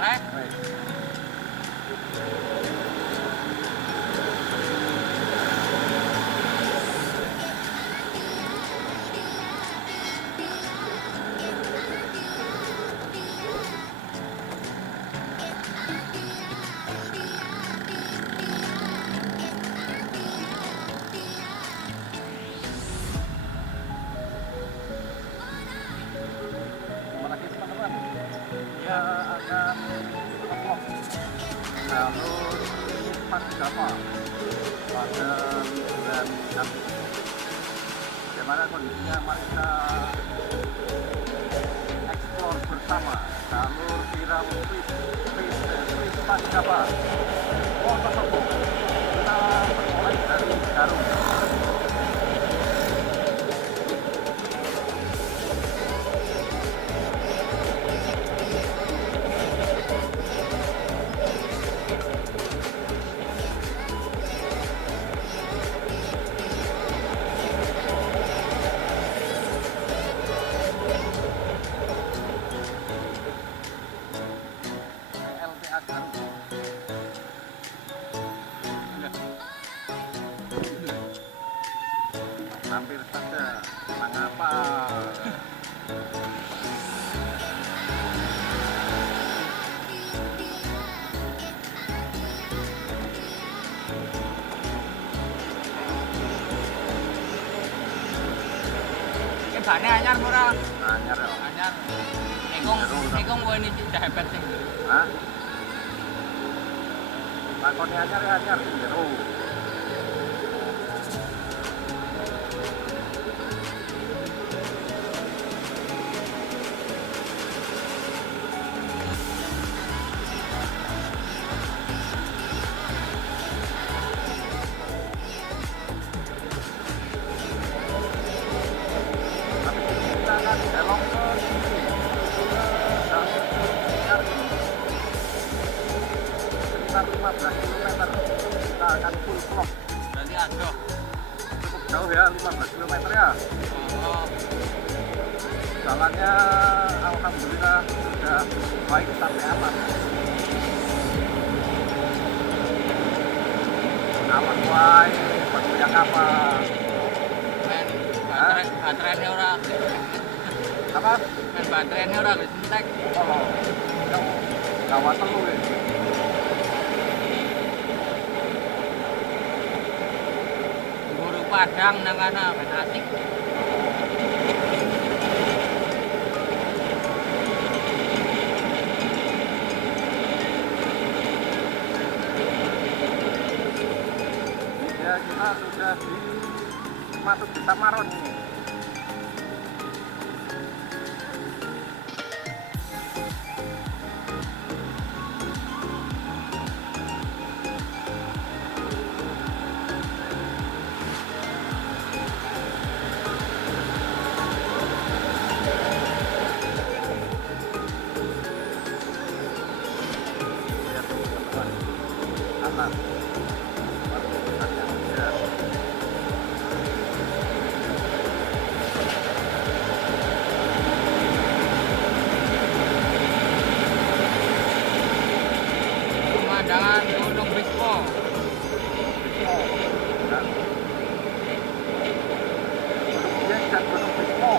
Lek. Apalagi teman-teman, dia akan vlog jalur Panjama pada bulan Agustus. Bagaimana kondisinya? Mari kita eksplor bersama jalur Viral Swiss Panjama Wonosobo. Kita bermulai dari Garut. LTA Garut. Hampir saja, mengapa? Iki bane anyar ora? Anyar ya. Anyar. Nikung kowe iki udah hebat sing. Hah? Takone anyar ya anyar jero. Tapi kita akan belok ke sini. Sekitar 15 km kita akan full vlog. Berarti adoh. Cukup jauh ya, 15 km ya. Oh, Jalannya alhamdulillah sudah baik sampai aman. Aman wae, bergoyang apa? men baterainya ora. Apa? Men baterainya ora entek. Oh, yang gawat telu ya. Guru Padang nang kana men asik. Ya kita sudah di masuk desa Maron ini. Lihat teman-teman, atas perbuatan yang besar. Pemandangan Gunung Bismo. Dan Gunung Dieng dan Gunung Bismo.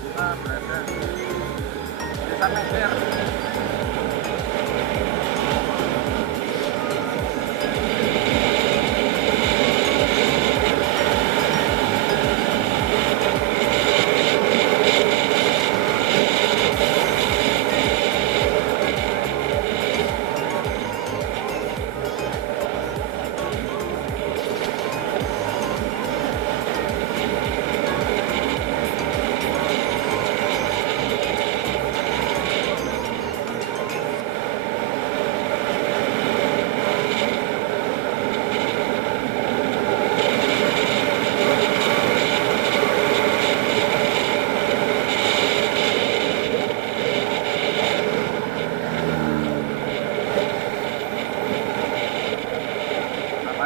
Kita berada di Desa Mejer.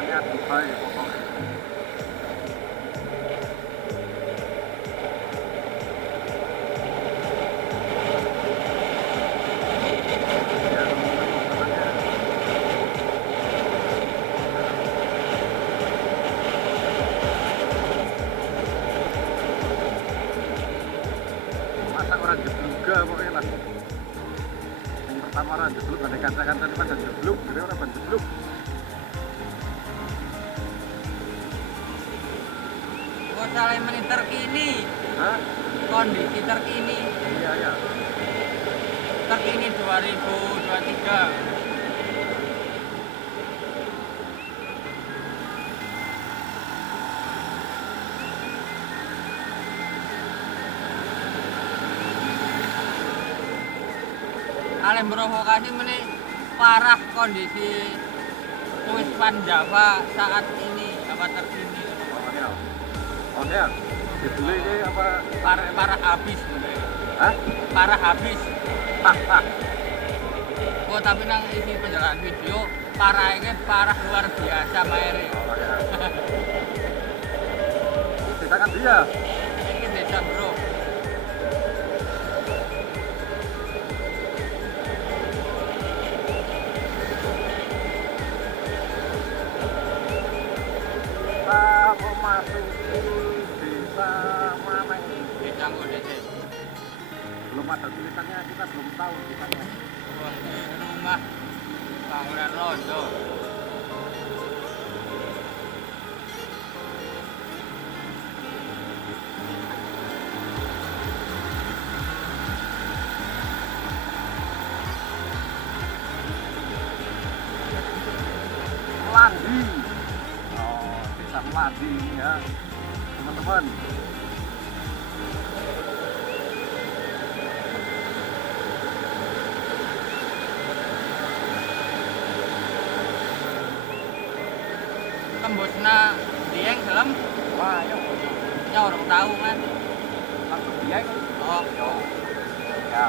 Orangnya Dubai pokoknya. Ya, teman-teman, masa orang juga pokoknya lah. Yang pertama orang jeblok, ada kaca-kaca ini pada jeblok, jadi orang pada jeblok. Salemani terkini, Hah? kondisi terkini, Iya, iya. terkini 2023. Alem provokasi ini parah kondisi Swiss Van Java saat ini, apa terkini. Pokoknya. Pokoknya dibeli ini apa? Parah habis bener. Hah? Parah habis. Hah. Oh tapi nang isi penjelasan video parah ini parah luar biasa Maere. Pokoknya. Kita kan dia. Ini desa bro. Kita memasuki desa mana ini? Desa Ngodese. Belum ada tulisannya, kita belum tahu tulisannya. Wah, ini rumah bangunan londo. Landi. Oh, desa Landi ini ya, teman-teman. Tembusna dieng dalam Wah, yuk. ya orang tahu kan. Langsung dia. Oh, Yo. Ya.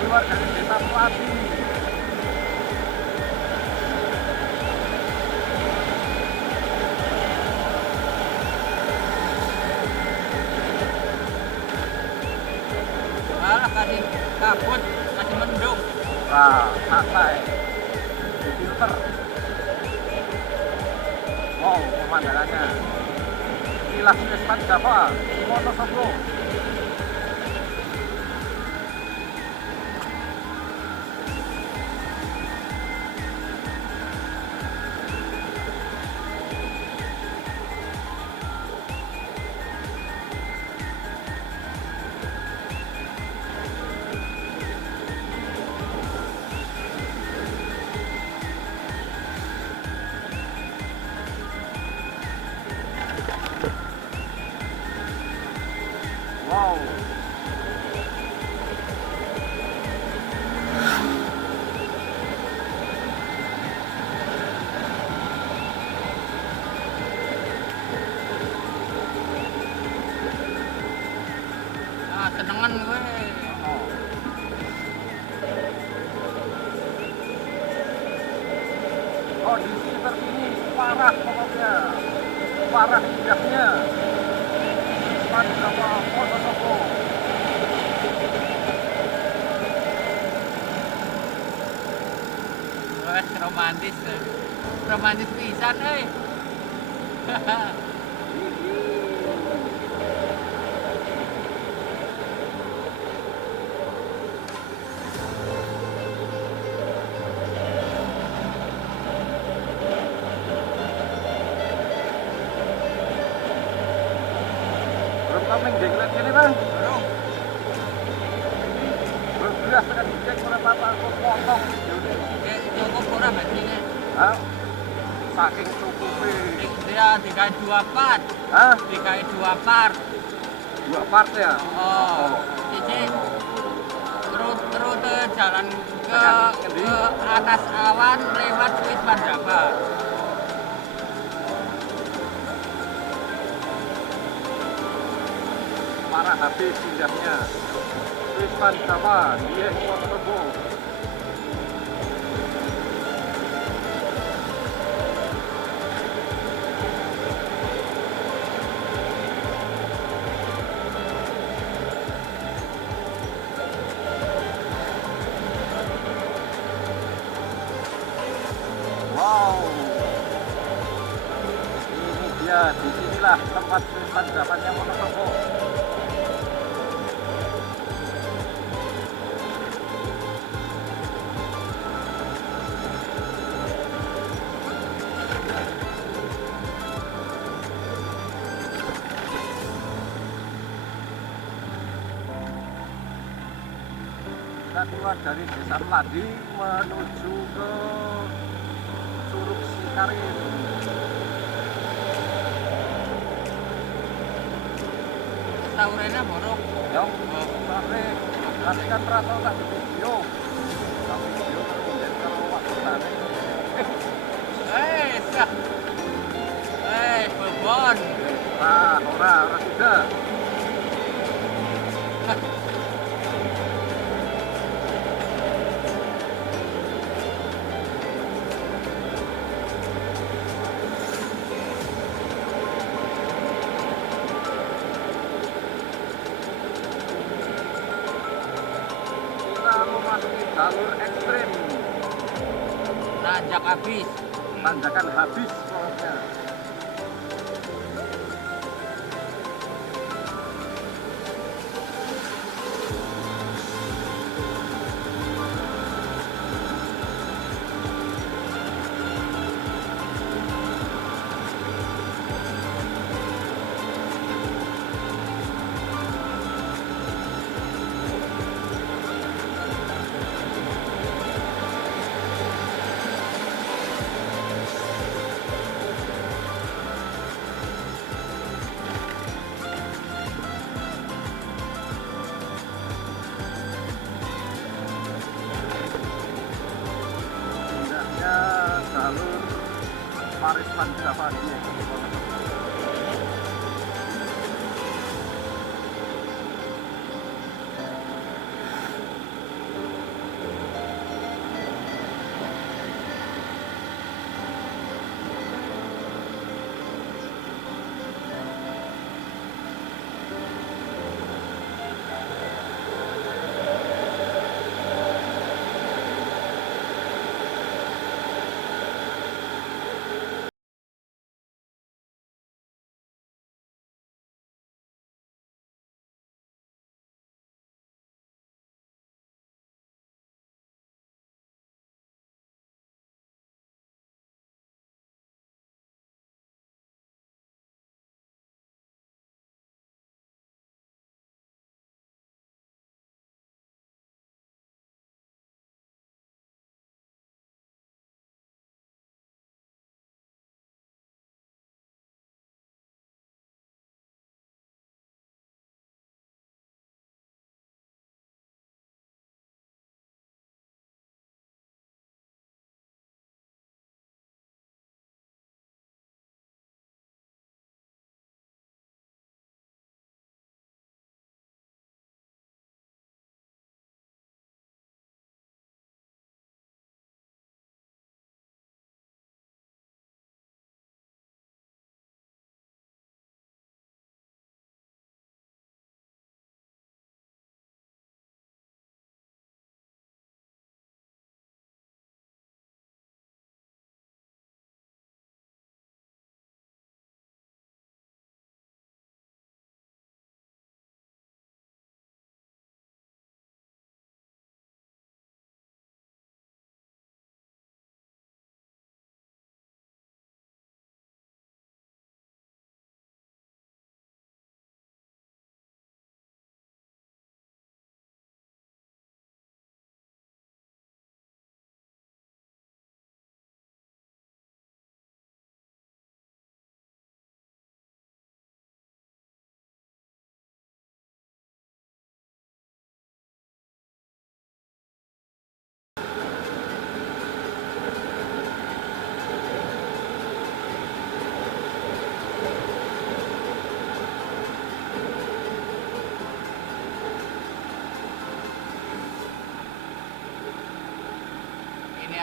Keluar dari desa Melati. malah kasih kabut, kasih mendung. Nah, santai. Di filter. Wow, pemandangannya. Inilah Swiss Van Java, Wonosobo. Wow. Ah, senengan gue. Oh. Kondisi terkini parah pokoknya. Parah indahnya. Van Java, Wonosobo. Wes romantis. Romantis pisan euy. Belum tahu menggenglet sini bang. Bro, Belum jelas dengan geng oleh papa aku potong video ini. cukup ora bensinnya. Hah? Saking cukupnya. Dia dikai 2 part, Hah? dikai 2 part. 2 part ya? Oh, jadi rute jalan ke atas awan lewat Swiss Van Java. parah habis pindahnya. Wisman Jawa, dia Wonosobo. Wow, ini dia, disinilah tempat Wisman Jawanya Wonosobo. Kita keluar dari Desa Meladi menuju ke Curug Sikarin. Taurena borok. Yang nanti kan terasa tak di video. Tapi video kemudian kalau waktu tadi. Sah. Bebon. Orang sudah. Kita memasuki jalur ekstrim. Nanjak habis. Tanjakan habis pokoknya.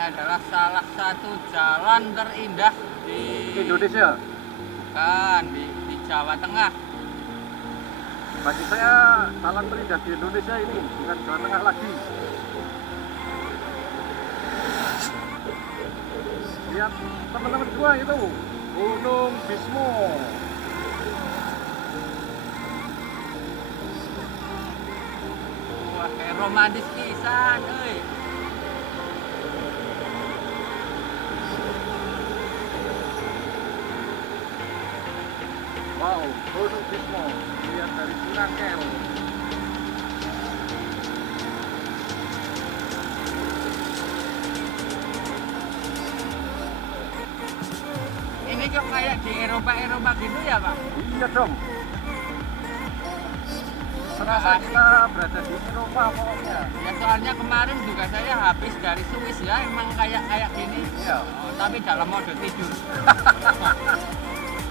adalah salah satu jalan terindah di Indonesia. Bukan, di Jawa Tengah. Bagi saya jalan terindah di Indonesia ini, bukan Jawa Tengah lagi. Lihat teman-teman gua itu, Gunung Bismo. Wah, kayak romantis pisan, euy. Wow, Gunung Bismo. Lihat dari Sinangkel. Ini kok kayak di Eropa gitu ya, Pak? Iya dong. Serasa kita berada di Eropa pokoknya. Ya soalnya kemarin juga saya habis dari Swiss ya, emang kayak gini. Iya. Oh, tapi dalam mode tidur.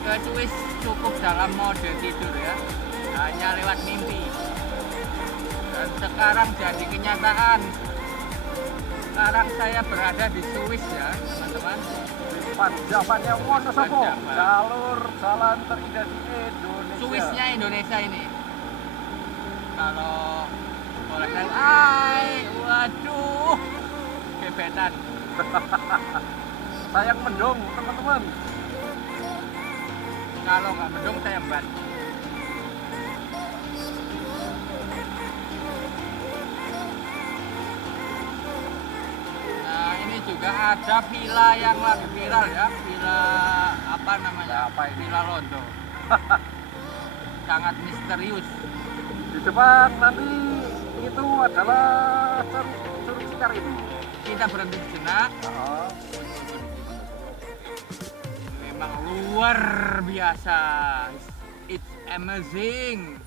Ke Swiss cukup dalam mode tidur ya, hanya lewat mimpi. Dan sekarang jadi kenyataan. Sekarang saya berada di Swiss ya, teman-teman. Panjapannya Wonosobo, Panjapan. jalur jalan terindah di Indonesia. Swiss-nya Indonesia ini. Kalau boleh saya, waduh, gebetan. Sayang mendung, teman-teman. Kalau nggak mendung saya embat. Nah ini juga ada villa yang lagi viral ya, villa apa namanya? Apa ini? Villa Londo. Sangat misterius. Di depan nanti itu adalah Curug Cikarim. Kita berhenti sejenak. Oh, Memang luar biasa. It's amazing.